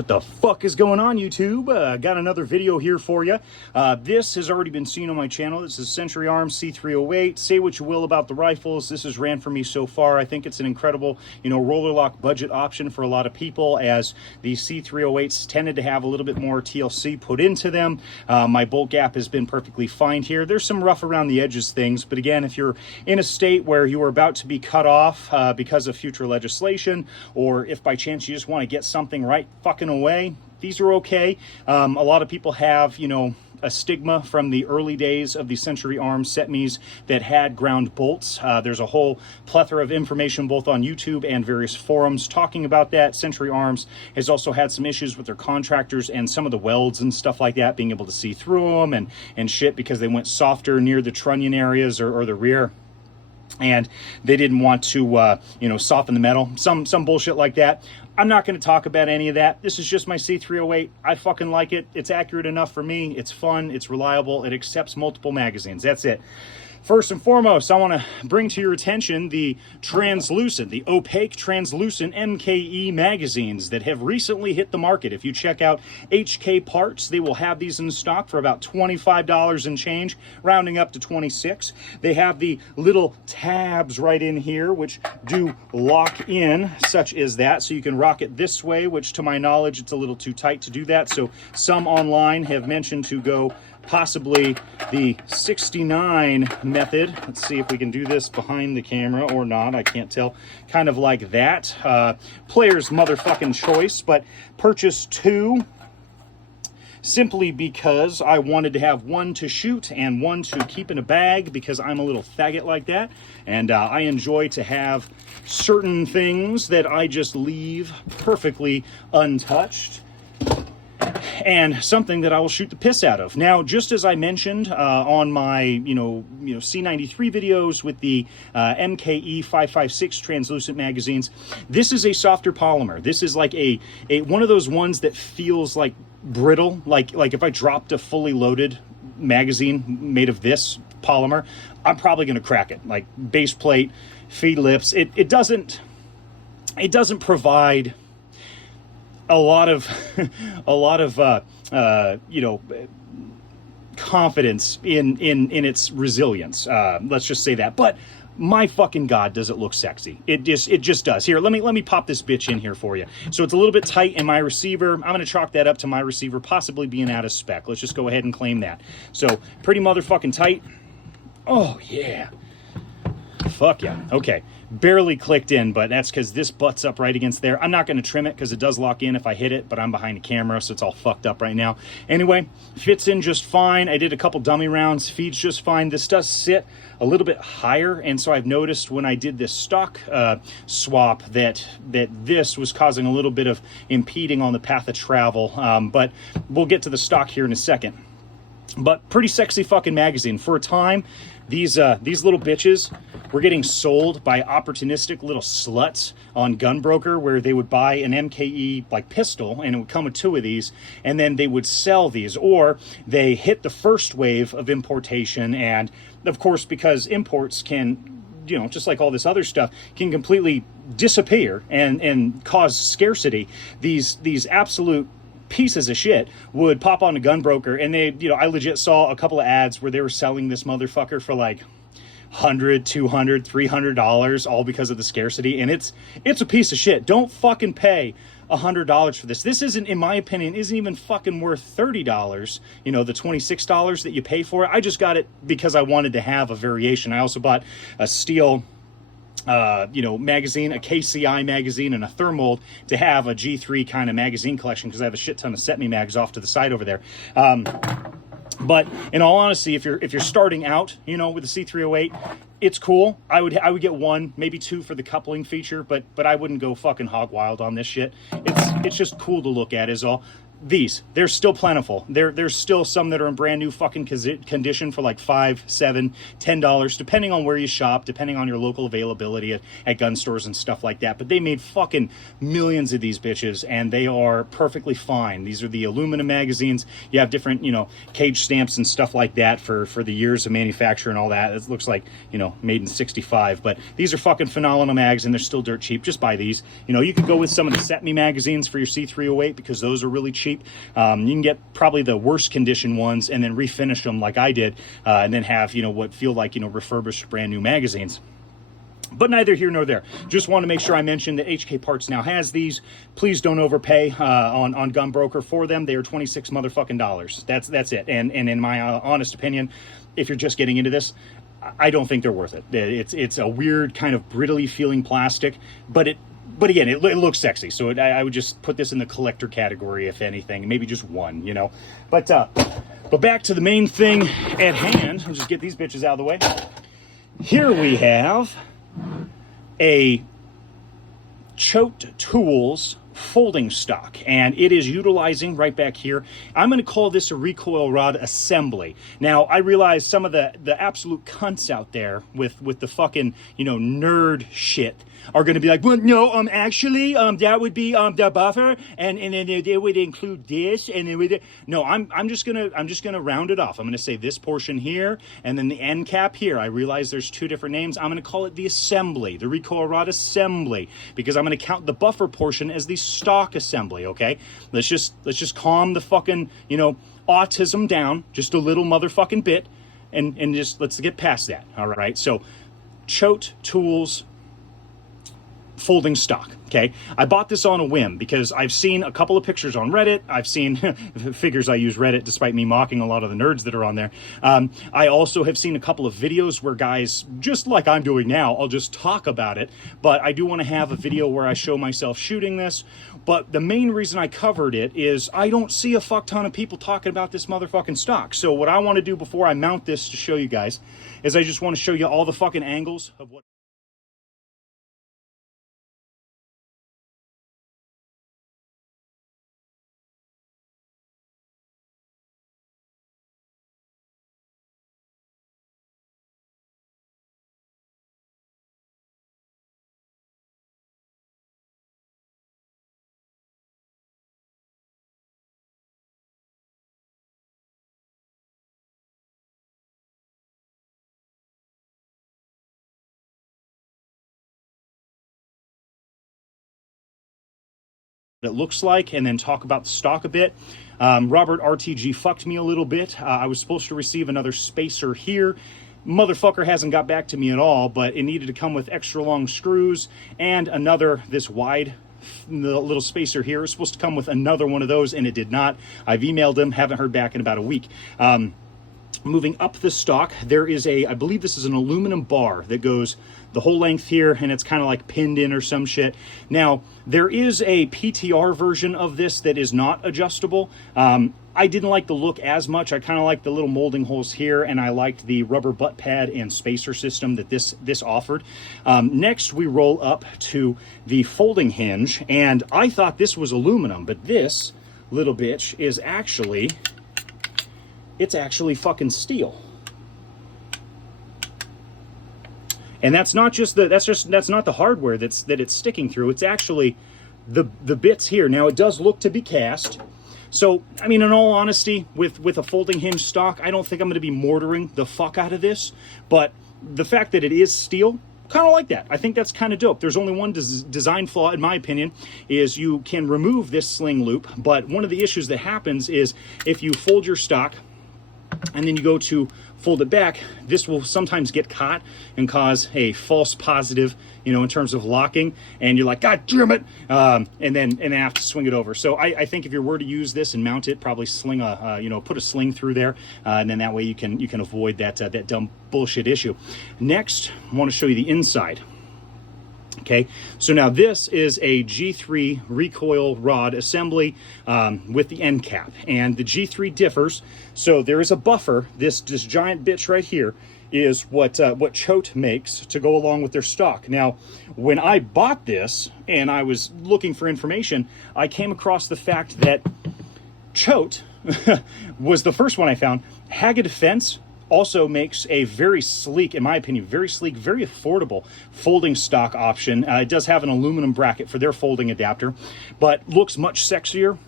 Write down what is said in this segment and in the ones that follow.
What the fuck is going on, YouTube? Got another video here for you. This has already been seen on my channel. This is Century Arms C308. Say what you will about the rifles. This has ran for me so far. I think it's an incredible, roller lock budget option for a lot of people, as the C308s tended to have a little bit more TLC put into them. My bolt gap has been perfectly fine here. There's some rough around the edges things, but again, if you're in a state where you are about to be cut off because of future legislation, or if by chance you just want to get something right fucking away, these are okay. A lot of people have, a stigma from the early days of the Century Arms Cetmes that had ground bolts. There's a whole plethora of information both on YouTube and various forums talking about that. Century Arms has also had some issues with their contractors and some of the welds and stuff like that, being able to see through them and shit, because they went softer near the trunnion areas or the rear. And they didn't want to, soften the metal. Some bullshit like that. I'm not going to talk about any of that. This is just my C308. I fucking like it. It's accurate enough for me. It's fun. It's reliable. It accepts multiple magazines. That's it. First and foremost, I want to bring to your attention the opaque translucent MKE magazines that have recently hit the market. If you check out HK Parts, they will have these in stock for about $25 and change, rounding up to $26. They have the little tabs right in here, which do lock in, such as that. So you can rock it this way, which to my knowledge, it's a little too tight to do that. So some online have mentioned to go possibly the 69 method. Let's see if we can do this behind the camera or not. I can't tell. Kind of like that. Player's motherfucking choice, but purchased two simply because I wanted to have one to shoot and one to keep in a bag, because I'm a little faggot like that, and I enjoy to have certain things that I just leave perfectly untouched, and something that I will shoot the piss out of. Now, just as I mentioned on my, C93 videos with the MKE 556 translucent magazines, this is a softer polymer. This is like a one of those ones that feels like brittle, like if I dropped a fully loaded magazine made of this polymer, I'm probably going to crack it. Like base plate, feed lips, it doesn't provide a lot of confidence in its resilience. Let's just say that. But my fucking God, does it look sexy. It just does. Here, let me pop this bitch in here for you. So it's a little bit tight in my receiver. I'm going to chalk that up to my receiver possibly being out of spec. Let's just go ahead and claim that. So pretty motherfucking tight. Oh, yeah. Fuck yeah. Okay. Barely clicked in, but that's because this butts up right against there. I'm not going to trim it because it does lock in if I hit it, but I'm behind the camera, so it's all fucked up right now. Anyway, fits in just fine. I did a couple dummy rounds, feeds just fine. This does sit a little bit higher, and so I've noticed when I did this stock swap that this was causing a little bit of impeding on the path of travel, but we'll get to the stock here in a second. But pretty sexy fucking magazine. For a time, these little bitches were getting sold by opportunistic little sluts on Gunbroker, where they would buy an MKE like pistol and it would come with two of these, and then they would sell these, or they hit the first wave of importation, and of course, because imports can, just like all this other stuff, can completely disappear and cause scarcity, these absolute pieces of shit would pop on a Gunbroker, and they, I legit saw a couple of ads where they were selling this motherfucker for like $100, $200, $300, all because of the scarcity. And it's a piece of shit. Don't fucking pay $100 for this. This isn't, in my opinion, isn't even fucking worth $30. The $26 that you pay for it. I just got it because I wanted to have a variation. I also bought a steel magazine, a KCI magazine, and a thermold to have a G3 kind of magazine collection, because I have a shit ton of Cetme mags off to the side over there. But in all honesty, if you're starting out, with the C308, it's cool. I would get one, maybe two for the coupling feature, but I wouldn't go fucking hog wild on this shit. It's just cool to look at is all. There's still plentiful. There's still some that are in brand new fucking condition for like $5, $7, $10, depending on where you shop, depending on your local availability at gun stores and stuff like that. But they made fucking millions of these bitches, and they are perfectly fine. These are the aluminum magazines. You have different, you know, cage stamps and stuff like that for the years of manufacture and all that. It looks like, you know, made in 65. But these are fucking phenomenal mags, and they're still dirt cheap. Just buy these. You know, you could go with some of the Cetme magazines for your C308 because those are really cheap. You can get probably the worst condition ones and then refinish them like I did, and then have, you know, what feel like, you know, refurbished brand new magazines. But neither here nor there. Just want to make sure I mention that HK Parts now has these. Please don't overpay on Gun Broker for them. They are $26 motherfucking dollars. That's it. And in my honest opinion, if you're just getting into this, I don't think they're worth it. It's a weird kind of brittly feeling plastic, but again, it looks sexy. So I would just put this in the collector category, if anything, maybe just one, you know. But back to the main thing at hand. I'll just get these bitches out of the way. Here we have a Choate Tools folding stock, and it is utilizing right back here. I'm going to call this a recoil rod assembly. Now, I realize some of the absolute cunts out there with the fucking, you know, nerd shit are going to be like, well, no, actually, that would be the buffer, and then it would include this, and it would. No, I'm just gonna round it off. I'm gonna say this portion here, and then the end cap here. I realize there's two different names. I'm gonna call it the assembly, the recoil rod assembly, because I'm gonna count the buffer portion as the stock assembly. Okay, let's just calm the fucking, you know, autism down just a little motherfucking bit, and just let's get past that. All right, so Choate Tools folding stock. Okay, I bought this on a whim because I've seen a couple of pictures on Reddit. I've seen figures. I use Reddit despite me mocking a lot of the nerds that are on there. I also have seen a couple of videos where guys, just like I'm doing now, I'll just talk about it, but I do want to have a video where I show myself shooting this. But the main reason I covered it is I don't see a fuck ton of people talking about this motherfucking stock. So what I want to do before I mount this to show you guys is I just want to show you all the fucking angles of what it looks like, and then talk about the stock a bit. Robert RTG fucked me a little bit. I was supposed to receive another spacer here. Motherfucker hasn't got back to me at all, but it needed to come with extra long screws and another, this wide little spacer here is supposed to come with another one of those, and it did not. I've emailed him, haven't heard back in about a week. Moving up the stock, there is I believe this is an aluminum bar that goes the whole length here, and it's kind of like pinned in or some shit. Now, there is a PTR version of this that is not adjustable. I didn't like the look as much. I kind of like the little molding holes here, and I liked the rubber butt pad and spacer system that this offered. Next, we roll up to the folding hinge, and I thought this was aluminum, but this little bitch is actually... it's actually fucking steel. And that's not just that's not the hardware that it's sticking through. It's actually the bits here. Now, it does look to be cast. So, I mean, in all honesty, with a folding hinge stock, I don't think I'm going to be mortaring the fuck out of this. But the fact that it is steel, kind of like that. I think that's kind of dope. There's only one design flaw, in my opinion, is you can remove this sling loop. But one of the issues that happens is if you fold your stock and then you go to fold it back, this will sometimes get caught and cause a false positive, you know, in terms of locking, and you're like, God damn it, and then have to swing it over. So I think if you were to use this and mount it, probably sling put a sling through there, and then that way you can avoid that dumb bullshit issue. Next, I want to show you the inside. Okay, so now this is a G3 recoil rod assembly with the end cap, and the G3 differs. So there is a buffer. This giant bitch right here is what Choate makes to go along with their stock. Now, when I bought this and I was looking for information, I came across the fact that Choate was the first one I found. HAGA Defense also makes a very sleek, in my opinion, very sleek, very affordable folding stock option. It does have an aluminum bracket for their folding adapter, but looks much sexier.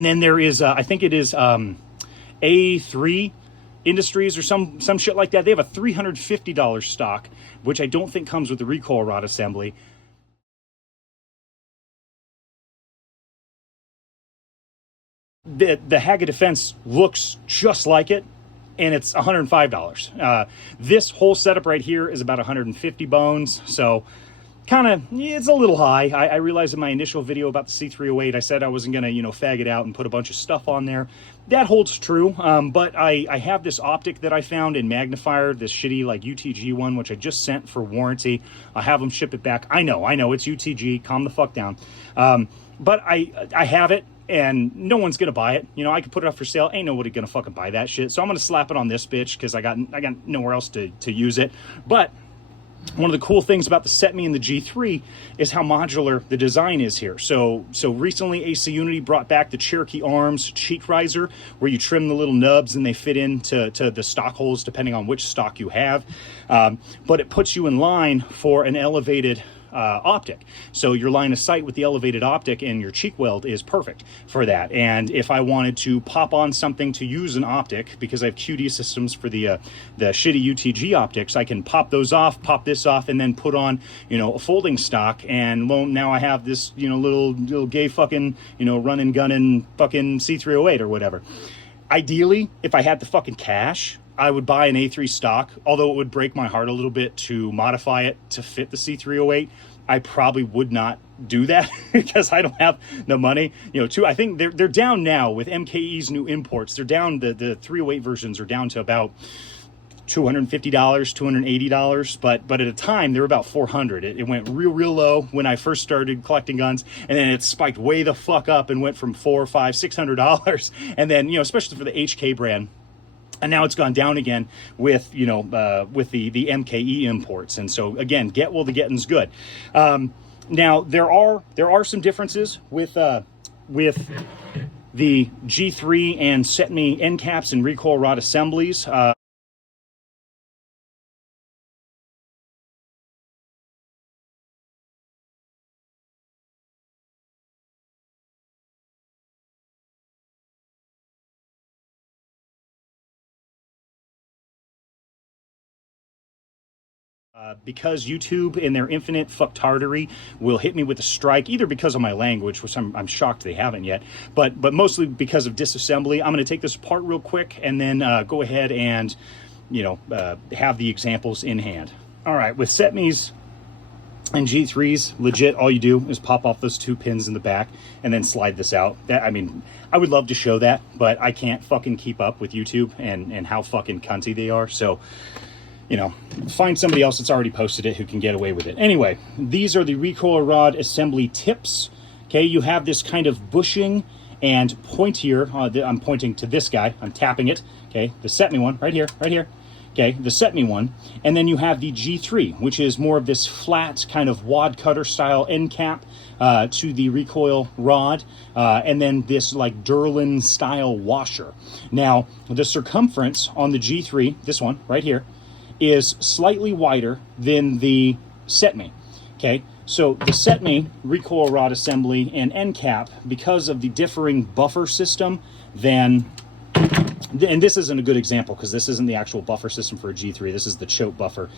And then there is, I think it is A3 Industries or some shit like that. They have a $350 stock, which I don't think comes with the recoil rod assembly. The HAGA Defense looks just like it, and it's $105. This whole setup right here is about 150 bones, so kind of, it's a little high. I realized in my initial video about the C308, I said I wasn't gonna, fag it out and put a bunch of stuff on there. That holds true, but I have this optic that I found in magnifier, this shitty like UTG one, which I just sent for warranty. I'll have them ship it back. I know, it's UTG, calm the fuck down. But I have it, and no one's gonna buy it. I could put it up for sale. Ain't nobody gonna fucking buy that shit. So I'm gonna slap it on this bitch because I got nowhere else to use it. But one of the cool things about the Cetme and the G3 is how modular the design is here. So recently AC Unity brought back the Cherokee Arms cheek riser, where you trim the little nubs and they fit into the stock holes depending on which stock you have. But it puts you in line for an elevated optic. So your line of sight with the elevated optic and your cheek weld is perfect for that. And if I wanted to pop on something to use an optic, because I have QD systems for the shitty UTG optics, I can pop those off, pop this off, and then put on, a folding stock. And well, now I have this, little gay fucking, running, gunning fucking C308 or whatever. Ideally, if I had the fucking cash, I would buy an A3 stock, although it would break my heart a little bit to modify it to fit the C308. I probably would not do that because I don't have the money. I think they're down now with MKE's new imports. They're down, the 308 versions are down to about $250, $280, but at a time they were about $400. It went real low when I first started collecting guns, and then it spiked way the fuck up and went from $400, $500, $600, and then especially for the HK brand. And now it's gone down again with the MKE imports. And so again, get while the getting's good. Now there are some differences with the G3 and Cetme end caps and recoil rod assemblies. Because YouTube in their infinite fucktardery will hit me with a strike, either because of my language, which I'm shocked they haven't yet, but mostly because of disassembly. I'm going to take this apart real quick and then go ahead and have the examples in hand. All right, with Cetme's and G3s, legit, all you do is pop off those two pins in the back and then slide this out. I would love to show that, but I can't fucking keep up with YouTube and how fucking cunty they are. So find somebody else that's already posted it who can get away with it. Anyway, these are the recoil rod assembly tips. Okay, you have this kind of bushing and point here. I'm pointing to this guy. I'm tapping it. Okay, the Cetme one right here. Okay, the Cetme one. And then you have the G3, which is more of this flat kind of wad cutter style end cap to the recoil rod. And then this like Durlin style washer. Now, the circumference on the G3, this one right here, is slightly wider than the Cetme. Okay, so the Cetme recoil rod assembly and end cap, because of the differing buffer system and this isn't a good example because this isn't the actual buffer system for a G3, this is the Choate buffer,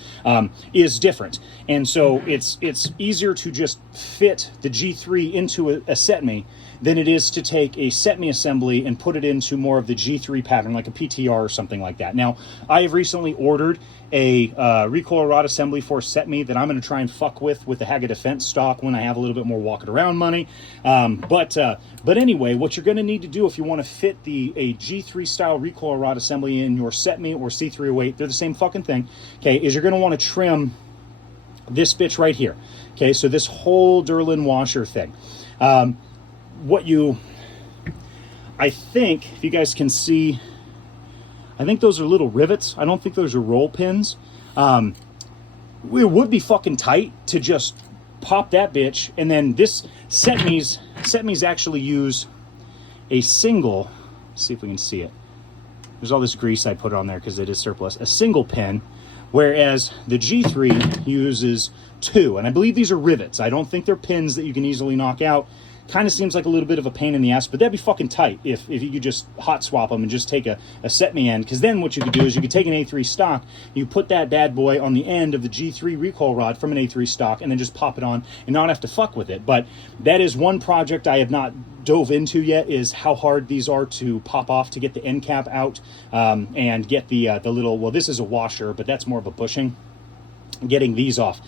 is different. And so it's easier to just fit the G3 into a Cetme than it is to take a Cetme assembly and put it into more of the G3 pattern, like a PTR or something like that. Now, I have recently ordered a recoil rod assembly for Cetme that I'm going to try and fuck with the HAGA Defense stock when I have a little bit more walking around money. But anyway, what you're going to need to do if you want to fit a G3 style recoil rod assembly in your Cetme or C308, they're the same fucking thing, okay, is you're going to want to trim this bitch right here. Okay, so this whole Durlin washer thing. I think, if you guys can see, I think those are little rivets. I don't think those are roll pins. it would be fucking tight to just pop that bitch. And then this Cetme's actually use a single, let's see if we can see it. There's all this grease I put on there because it is surplus. A single pin, whereas the G3 uses 2. And I believe these are rivets. I don't think they're pins that you can easily knock out. Kind of seems like a little bit of a pain in the ass, but that'd be fucking tight if you could just hot swap them and just take a Cetme end. Because then what you could do is you could take an A3 stock, you put that bad boy on the end of the G3 recoil rod from an A3 stock, and then just pop it on and not have to fuck with it. But that is one project I have not dove into yet, is how hard these are to pop off to get the end cap out and get the little, well, this is a washer, but that's more of a bushing, getting these off.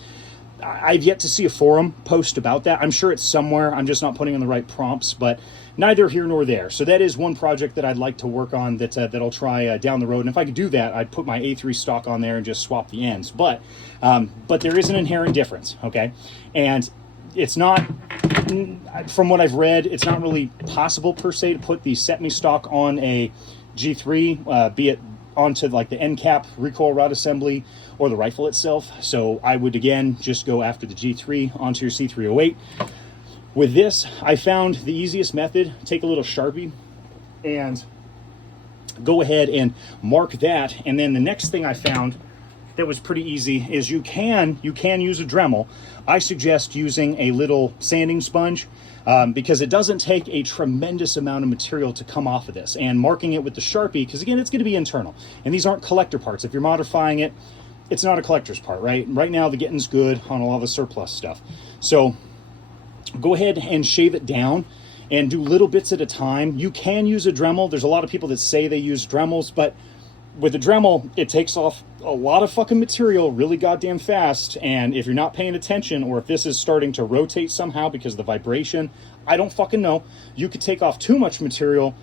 I've yet to see a forum post about that. I'm sure it's somewhere. I'm just not putting in the right prompts, but neither here nor there. So that is one project that I'd like to work on that I'll try down the road. And if I could do that, I'd put my A3 stock on there and just swap the ends. But there is an inherent difference, okay? And it's not, from what I've read, it's not really possible per se to put the Cetme stock on a G3, be it onto like the end cap recoil rod assembly or the rifle itself. So I would again just go after the G3 onto your C308. With this, I found the easiest method. Take a little Sharpie and go ahead and mark that. And then the next thing I found that was pretty easy is you can use a Dremel. I suggest using a little sanding sponge because it doesn't take a tremendous amount of material to come off of this. And marking it with the Sharpie, because again, it's going to be internal. And these aren't collector parts. If you're modifying it, it's not a collector's part, right? Right now, the getting's good on a lot of the surplus stuff. So go ahead and shave it down and do little bits at a time. You can use a Dremel. There's a lot of people that say they use Dremels, but with a Dremel, it takes off a lot of fucking material really goddamn fast. And if you're not paying attention, or if this is starting to rotate somehow because of the vibration, I don't fucking know. You could take off too much material.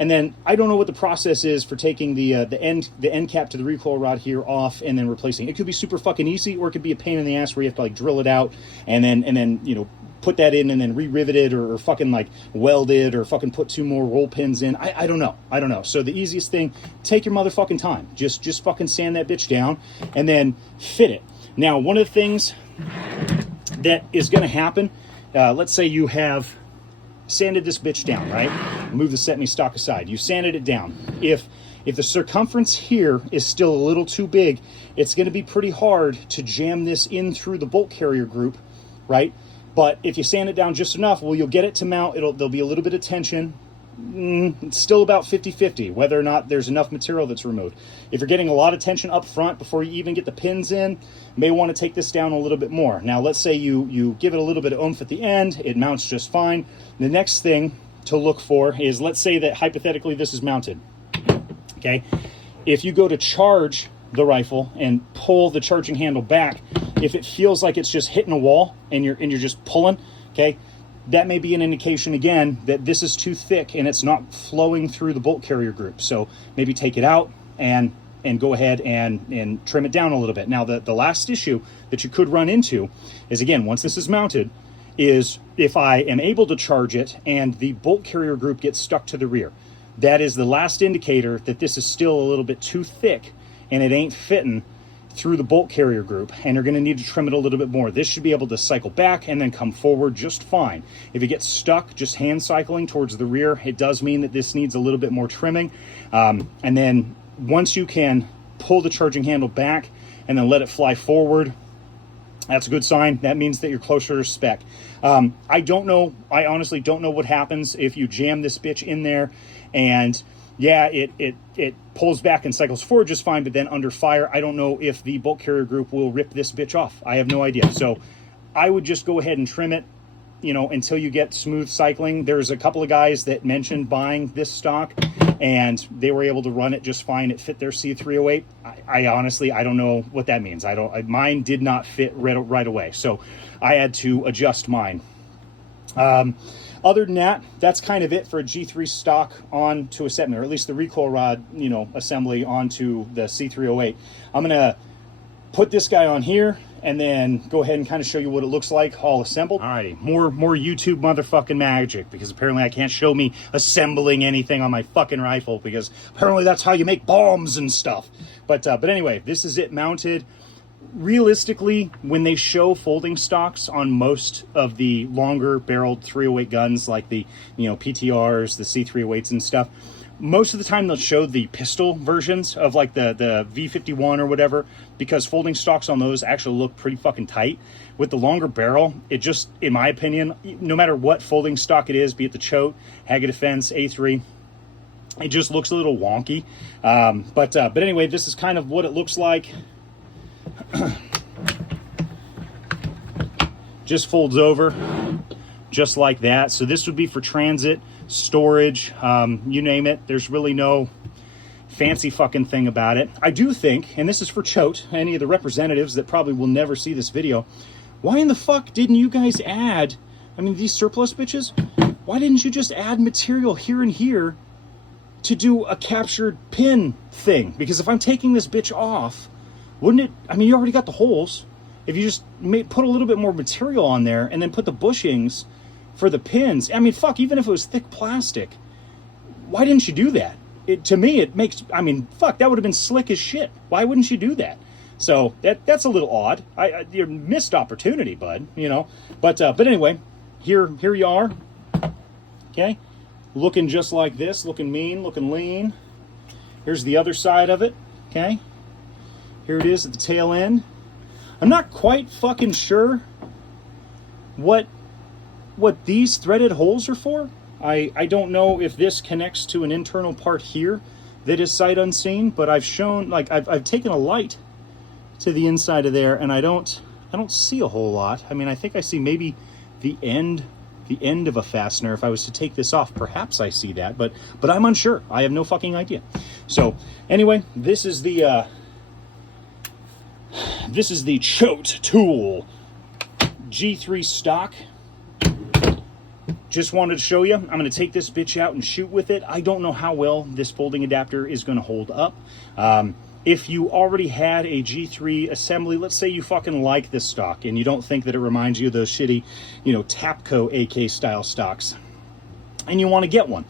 And then I don't know what the process is for taking the end cap to the recoil rod here off and then replacing. It could be super fucking easy, or it could be a pain in the ass where you have to like drill it out and then you know, put that in and then re-rivet it, or fucking like weld it, or fucking put 2 more roll pins in. I don't know. So the easiest thing, take your motherfucking time. Just fucking sand that bitch down and then fit it. Now, one of the things that is going to happen, let's say you have sanded this bitch down, right? Move the Cetme stock aside. You sanded it down. If the circumference here is still a little too big, it's going to be pretty hard to jam this in through the bolt carrier group, right? But if you sand it down just enough, well, you'll get it to mount. There'll be a little bit of tension. It's still about 50-50 whether or not there's enough material that's removed. If you're getting a lot of tension up front before you even get the pins in, you may want to take this down a little bit more. Now, let's say you give it a little bit of oomph at the end. It mounts just fine. The next thing to look for is, let's say that hypothetically this is mounted. Okay, if you go to charge the rifle and pull the charging handle back, if it feels like it's just hitting a wall and you're just pulling, okay, that may be an indication again that this is too thick and it's not flowing through the bolt carrier group. So maybe take it out and go ahead and trim it down a little bit. Now, the last issue that you could run into is, again, once this is mounted, is if I am able to charge it and the bolt carrier group gets stuck to the rear. That is the last indicator that this is still a little bit too thick and it ain't fitting through the bolt carrier group, and you're going to need to trim it a little bit more. This should be able to cycle back and then come forward just fine. If it gets stuck just hand cycling towards the rear, it does mean that this needs a little bit more trimming. And then once you can pull the charging handle back and then let it fly forward, that's a good sign. That means that you're closer to spec. I don't know. I honestly don't know what happens if you jam this bitch in there and yeah, it pulls back and cycles forward just fine, but then under fire, I don't know if the bolt carrier group will rip this bitch off. I have no idea. So I would just go ahead and trim it, you know, until you get smooth cycling. There's a couple of guys that mentioned buying this stock and they were able to run it just fine. It fit their C308. I honestly, I don't know what that means. Mine did not fit right away. So I had to adjust mine. Other than that, that's kind of it for a G3 stock onto a Cetme, or at least the recoil rod, you know, assembly onto the C308. I'm going to put this guy on here and then go ahead and kind of show you what it looks like all assembled. Alrighty, more YouTube motherfucking magic, because apparently I can't show me assembling anything on my fucking rifle, because apparently that's how you make bombs and stuff. But anyway, this is it mounted. realistically, when they show folding stocks on most of the longer barreled 308 guns, like the, you know, PTRs, the C308s and stuff, most of the time they'll show the pistol versions of like the V51 or whatever, because folding stocks on those actually look pretty fucking tight. With the longer barrel, it just, in my opinion, no matter what folding stock it is, be it the Choate, HAGA Defense, A3, it just looks a little wonky. But anyway, this is kind of what it looks like. Just folds over just like that. So this would be for transit, storage, you name it. There's really no fancy fucking thing about it. I do think, and this is for Choate, any of the representatives that probably will never see this video, why in the fuck didn't you guys add, I mean, these surplus bitches, why didn't you just add material here and here to do a captured pin thing? Because if I'm taking this bitch off, wouldn't it, I mean, you already got the holes. If you just put a little bit more material on there and then put the bushings for the pins, I mean, fuck, even if it was thick plastic, why didn't you do that? To me, it makes, I mean, fuck, that would have been slick as shit. Why wouldn't you do that? So that's a little odd. Your missed opportunity, bud, you know. But anyway, here you are, okay? Looking just like this, looking mean, looking lean. Here's the other side of it, okay? Here it is at the tail end. I'm not quite fucking sure what these threaded holes are for. I don't know if this connects to an internal part here that is sight unseen, but I've shown, like, I've taken a light to the inside of there, and I don't see a whole lot. I mean, I think I see maybe the end of a fastener. If I was to take this off, perhaps I see that, but I'm unsure. I have no fucking idea. So anyway, this is the Choate Tool G3 stock. Just wanted to show you. I'm going to take this bitch out and shoot with it. I don't know how well this folding adapter is going to hold up. If you already had a G3 assembly, let's say you fucking like this stock and you don't think that it reminds you of those shitty, you know, Tapco AK style stocks, and you want to get one.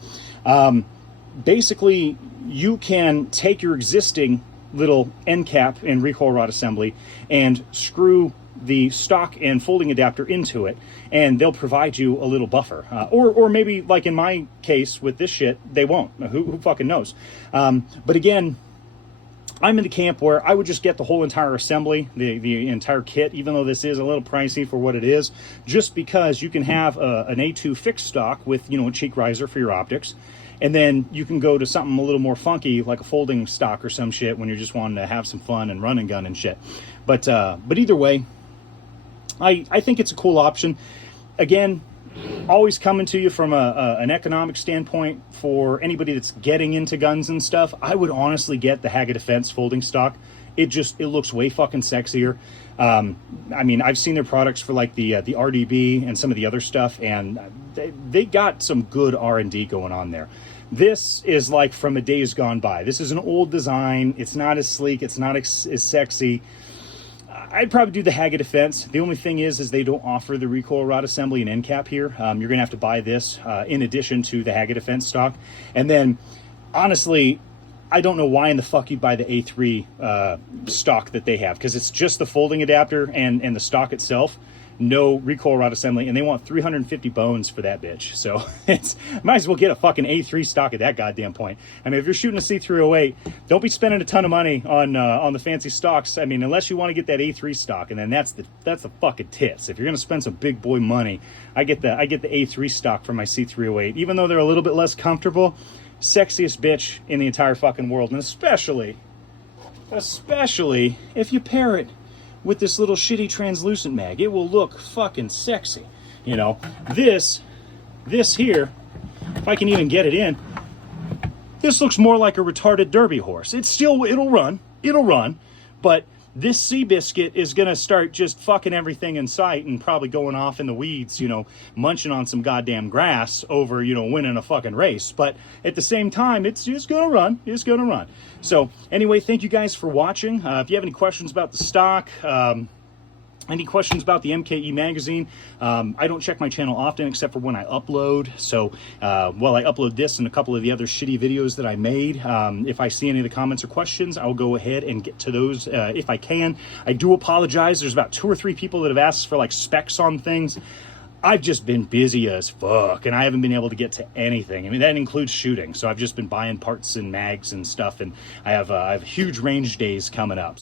Basically, you can take your existing little end cap and recoil rod assembly and screw the stock and folding adapter into it, and they'll provide you a little buffer. Or maybe, like in my case with this shit, they won't. Who fucking knows? But again, I'm in the camp where I would just get the whole entire assembly, the entire kit, even though this is a little pricey for what it is, just because you can have an A2 fixed stock with, you know, a cheek riser for your optics, and then you can go to something a little more funky, like a folding stock or some shit, when you're just wanting to have some fun and run and gun and shit. But either way, I think it's a cool option. Again, always coming to you from an economic standpoint. For anybody that's getting into guns and stuff, I would honestly get the HAGA Defense folding stock. It looks way fucking sexier. I mean, I've seen their products for like the RDB and some of the other stuff, and they got some good R&D going on there. This is like from a days gone by. This is an old design. It's not as sleek. It's not as sexy. I'd probably do the HAGA Defense. The only thing is they don't offer the recoil rod assembly and end cap here. You're going to have to buy this in addition to the HAGA Defense stock. And then, honestly, I don't know why in the fuck you'd buy the A3 stock that they have, because it's just the folding adapter and the stock itself. No recoil rod assembly, and they want 350 bones for that bitch. So it's might as well get a fucking A3 stock at that goddamn point. I mean, if you're shooting a C308, don't be spending a ton of money on the fancy stocks. I mean, unless you want to get that A3 stock, and then that's the fucking tits. If you're gonna spend some big boy money, I get the A3 stock for my C308. Even though they're a little bit less comfortable, sexiest bitch in the entire fucking world, and especially if you pair it with this little shitty translucent mag. It will look fucking sexy. You know, this here, if I can even get it in, this looks more like a retarded derby horse. It'll run, but this Seabiscuit is gonna start just fucking everything in sight and probably going off in the weeds, you know, munching on some goddamn grass over, you know, winning a fucking race. But at the same time, it's gonna run. It's gonna run. So anyway, thank you guys for watching. If you have any questions about the stock, Any questions about the MKE magazine? I don't check my channel often except for when I upload. So while I upload this and a couple of the other shitty videos that I made, if I see any of the comments or questions, I'll go ahead and get to those if I can. I do apologize. There's about 2 or 3 people that have asked for like specs on things. I've just been busy as fuck, and I haven't been able to get to anything. I mean, that includes shooting. So I've just been buying parts and mags and stuff, and I have huge range days coming up.